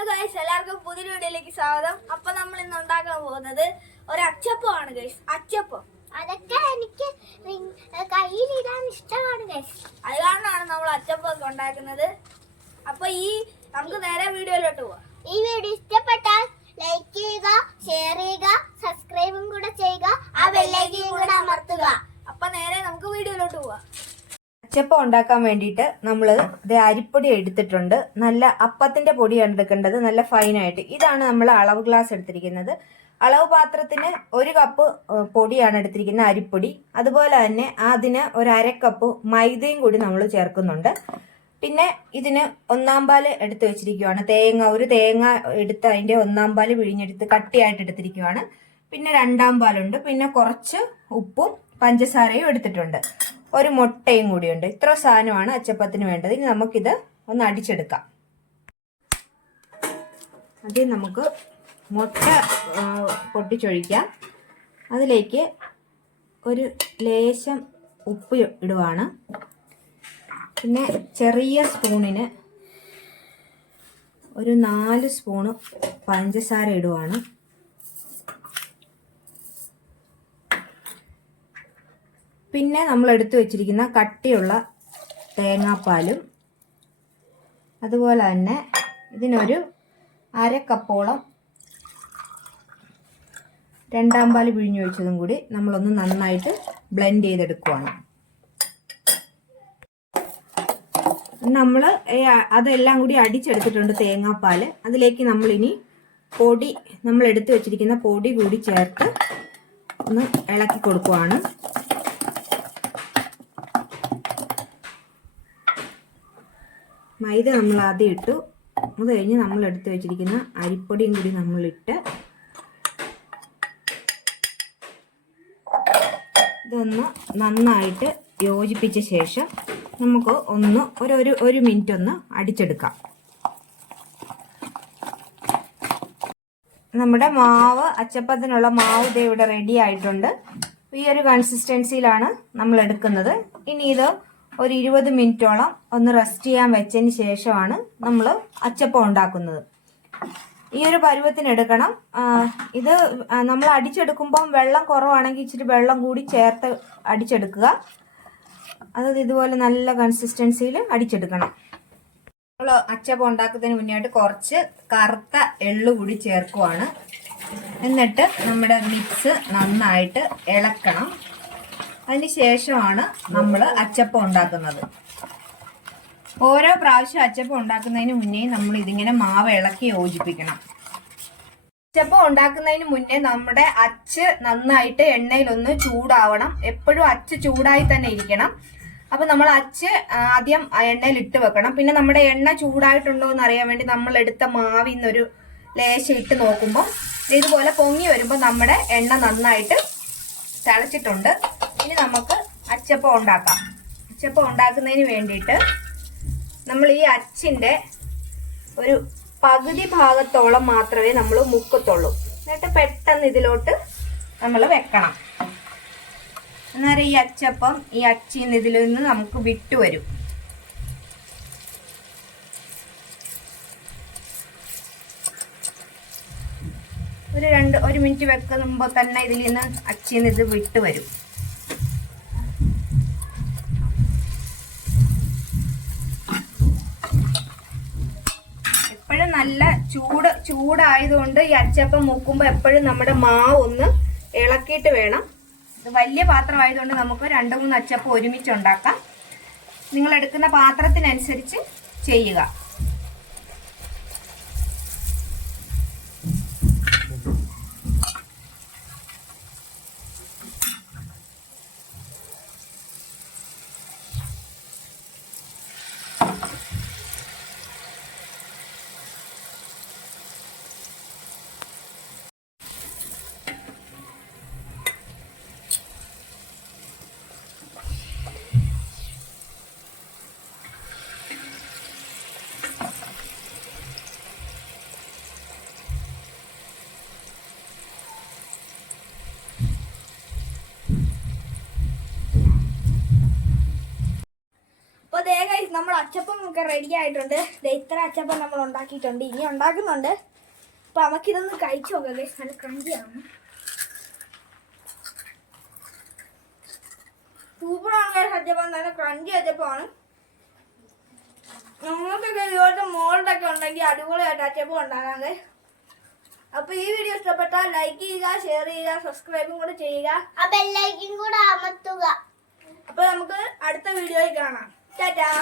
Hello guys, എല്ലാവർക്കും പുതിയ വീഡിയോയിലേക്ക് സ്വാഗതം. അപ്പൊ നമ്മൾ ഇന്ന് ഉണ്ടാക്കാൻ പോകുന്നത് ഒരു അച്ചപ്പമാണ് ഗൈസ്. അച്ചപ്പം അതൊക്കെ എനിക്ക് കയ്യിലിടാൻ ഇഷ്ടമാണ് ഗൈസ്. അത് കാരണമാണ് നമ്മൾ അച്ചപ്പൊക്കെ ഉണ്ടാക്കുന്നത്. അപ്പൊ നമുക്ക് നേരെ വീഡിയോയിലോട്ട് പോവാം. ഈ വീഡിയോ ഇഷ്ടപ്പെട്ടാൽ ലൈക്ക് ചെയ്യുക, ഷെയർ ചെയ്യുക, സബ്സ്ക്രൈബും കൂടെ ചെയ്യുക, ആ ബെല്ലൈക്കൻ കൂടെ അമർത്തുക. അപ്പൊ നേരെ നമുക്ക് വീഡിയോയിലോട്ട് പോവാം. അച്ചപ്പം ഉണ്ടാക്കാൻ വേണ്ടിയിട്ട് നമ്മൾ അരിപ്പൊടി എടുത്തിട്ടുണ്ട്. നല്ല അപ്പത്തിന്റെ പൊടിയാണ് എടുക്കേണ്ടത്, നല്ല ഫൈനായിട്ട്. ഇതാണ് നമ്മൾ അളവ് ഗ്ലാസ് എടുത്തിരിക്കുന്നത്. അളവ് പാത്രത്തിന് 1 കപ്പ് പൊടിയാണ് എടുത്തിരിക്കുന്നത്, അരിപ്പൊടി. അതുപോലെ തന്നെ അതിന് ഒരു 1/2 കപ്പ് മൈദയും കൂടി നമ്മൾ ചേർക്കുന്നുണ്ട്. പിന്നെ ഇതിന് 1/4 പാല് എടുത്ത് വെച്ചിരിക്കുകയാണ്. ഒരു തേങ്ങ എടുത്ത് അതിന്റെ 1/4 പാല് പിഴിഞ്ഞെടുത്ത് കട്ടിയായിട്ട് എടുത്തിരിക്കുകയാണ്. പിന്നെ 2/2 പാലുണ്ട്. പിന്നെ കുറച്ച് ഉപ്പും പഞ്ചസാരയും എടുത്തിട്ടുണ്ട്. ഒരു മുട്ടയും കൂടിയുണ്ട്. ഇത്ര സാധനമാണ് അച്ചപ്പത്തിന് വേണ്ടത്. ഇനി നമുക്കിത് ഒന്ന് അടിച്ചെടുക്കാം. ആദ്യം നമുക്ക് മുട്ട പൊട്ടിച്ചൊഴിക്കാം. അതിലേക്ക് ഒരു ലേശം ഉപ്പ് ഇടുവാണ്. പിന്നെ ചെറിയ സ്പൂണിന് ഒരു 4 സ്പൂണ് പഞ്ചസാര ഇടുവാണ്. പിന്നെ നമ്മൾ എടുത്തു വെച്ചിരിക്കുന്ന കട്ടിയുള്ള തേങ്ങാപ്പാലും, അതുപോലെ തന്നെ ഇതിനൊരു 1/2 കപ്പോളം 2/2 പാല് പിഴിഞ്ഞൊഴിച്ചതും കൂടി നമ്മളൊന്ന് നന്നായിട്ട് ബ്ലെൻഡ് ചെയ്തെടുക്കുവാണ്. നമ്മൾ അതെല്ലാം കൂടി അടിച്ചെടുത്തിട്ടുണ്ട് തേങ്ങാപ്പാല്. അതിലേക്ക് നമ്മളിനി നമ്മൾ എടുത്തു വെച്ചിരിക്കുന്ന പൊടി കൂടി ചേർത്ത് ഒന്ന് ഇളക്കി കൊടുക്കുവാണ്. മൈദ നമ്മൾ ആദ്യം ഇട്ടു. അത് കഴിഞ്ഞ് നമ്മൾ എടുത്ത് വെച്ചിരിക്കുന്ന അരിപ്പൊടിയും കൂടി നമ്മളിട്ട് ഇതൊന്ന് നന്നായിട്ട് യോജിപ്പിച്ച ശേഷം നമുക്ക് ഒരു മിനിറ്റ് ഒന്ന് അടിച്ചെടുക്കാം. നമ്മുടെ അച്ചപ്പത്തിനുള്ള മാവ് ദേ ഇവിടെ റെഡി ആയിട്ടുണ്ട്. ഈ ഒരു കൺസിസ്റ്റൻസിയിലാണ് നമ്മൾ എടുക്കുന്നത്. ഇനി ഇത് ഒരു 20 മിനിറ്റോളം ഒന്ന് റെസ്റ്റ് ചെയ്യാൻ വെച്ചതിന് ശേഷമാണ് നമ്മൾ അച്ചപ്പം ഉണ്ടാക്കുന്നത്. ഈ ഒരു പരുവത്തിന് എടുക്കണം. ഇത് നമ്മൾ അടിച്ചെടുക്കുമ്പം വെള്ളം കുറവാണെങ്കിൽ ഇച്ചിരി വെള്ളം കൂടി ചേർത്ത് അടിച്ചെടുക്കുക. അത് ഇതുപോലെ നല്ല കൺസിസ്റ്റൻസിയിൽ അടിച്ചെടുക്കണം. നമ്മൾ അച്ചപ്പം ഉണ്ടാക്കുന്നതിന് മുന്നേയായിട്ട് കുറച്ച് കറുത്ത എള്ളു കൂടി ചേർക്കുവാണ്. എന്നിട്ട് നമ്മുടെ മിക്സ് നന്നായിട്ട് ഇളക്കണം. അതിന് ശേഷമാണ് നമ്മൾ അച്ചപ്പം ഉണ്ടാക്കുന്നത്. ഓരോ പ്രാവശ്യം അച്ചപ്പം ഉണ്ടാക്കുന്നതിന് മുന്നേ നമ്മൾ ഇതിങ്ങനെ മാവ് ഇളക്കി യോജിപ്പിക്കണം. അച്ചപ്പം ഉണ്ടാക്കുന്നതിന് മുന്നേ നമ്മുടെ അച്ച് നന്നായിട്ട് എണ്ണയിലൊന്ന് ചൂടാവണം. എപ്പോഴും അച്ച് ചൂടായി തന്നെ ഇരിക്കണം. അപ്പൊ നമ്മൾ അച്ച് ആദ്യം എണ്ണയിൽ ഇട്ട് വെക്കണം. പിന്നെ നമ്മുടെ എണ്ണ ചൂടായിട്ടുണ്ടോ എന്ന് അറിയാൻ വേണ്ടി നമ്മൾ എടുത്ത മാവിൽ നിന്നൊരു ലേശം ഇട്ട് നോക്കുമ്പോൾ ഇതുപോലെ പൊങ്ങി വരുമ്പോൾ നമ്മുടെ എണ്ണ നന്നായിട്ട് തിളച്ചിട്ടുണ്ട്. ഇനി നമുക്ക് അച്ചപ്പം ഉണ്ടാക്കാം. അച്ചപ്പം ഉണ്ടാക്കുന്നതിന് വേണ്ടിയിട്ട് നമ്മൾ ഈ അച്ചിന്റെ ഒരു പകുതി ഭാഗത്തോളം മാത്രമേ നമ്മൾ മുക്കത്തുള്ളൂ. എന്നിട്ട് പെട്ടെന്ന് ഇതിലോട്ട് നമ്മൾ വെക്കണം. അന്നേരം ഈ അച്ചപ്പം ഈ അച്ചിന്ന് ഇതിൽ നിന്ന് നമുക്ക് വിട്ടുവരും. ഒരു മിനിറ്റ് വെക്കുമ്പോൾ തന്നെ ഇതിൽ നിന്ന് അച്ചിന്ന് ഇത് വിട്ടുവരും. എപ്പോഴും നല്ല ചൂടായതുകൊണ്ട് ഈ അച്ചപ്പം മുക്കുമ്പോൾ എപ്പോഴും നമ്മുടെ മാവ് ഒന്ന് ഇളക്കിയിട്ട് വേണം. ഇത് വലിയ പാത്രമായതുകൊണ്ട് നമുക്ക് 2-3 അച്ചപ്പം ഒരുമിച്ച് ഉണ്ടാക്കാം. നിങ്ങൾ എടുക്കുന്ന പാത്രത്തിനനുസരിച്ച് ചെയ്യുക. അച്ചപ്പം ഒക്കെ റെഡി ആയിട്ടുണ്ട്. ദേ ഇത്ര അച്ചപ്പം നമ്മൾ ഉണ്ടാക്കിയിട്ടുണ്ട്, ഇനി ഉണ്ടാക്കുന്നുണ്ട്. അപ്പൊ നമുക്കിതൊന്ന് കഴിച്ചു നോക്കാം. നല്ല ക്രഞ്ചിയാണ്, സൂപ്പറാണ് അച്ചപ്പം. നല്ല ക്രഞ്ചി അച്ചപ്പമാണ്. ഞങ്ങൾക്കൊക്കെ ഇതുപോലത്തെ മോൾഡൊക്കെ ഉണ്ടെങ്കിൽ അടിപൊളിയായിട്ട് അച്ചപ്പം ഉണ്ടാകാം. അപ്പൊ ഈ വീഡിയോ ഇഷ്ടപ്പെട്ടാൽ ലൈക്ക് ചെയ്യുക, ഷെയർ ചെയ്യുക, സബ്സ്ക്രൈബും കൂടെ ചെയ്യുക. ആ ബെല്ലൈക്കൻ കൂടെ അമർത്തുക. അപ്പൊ നമുക്ക് അടുത്ത വീഡിയോയിൽ കാണാം. ടാറ്റാ.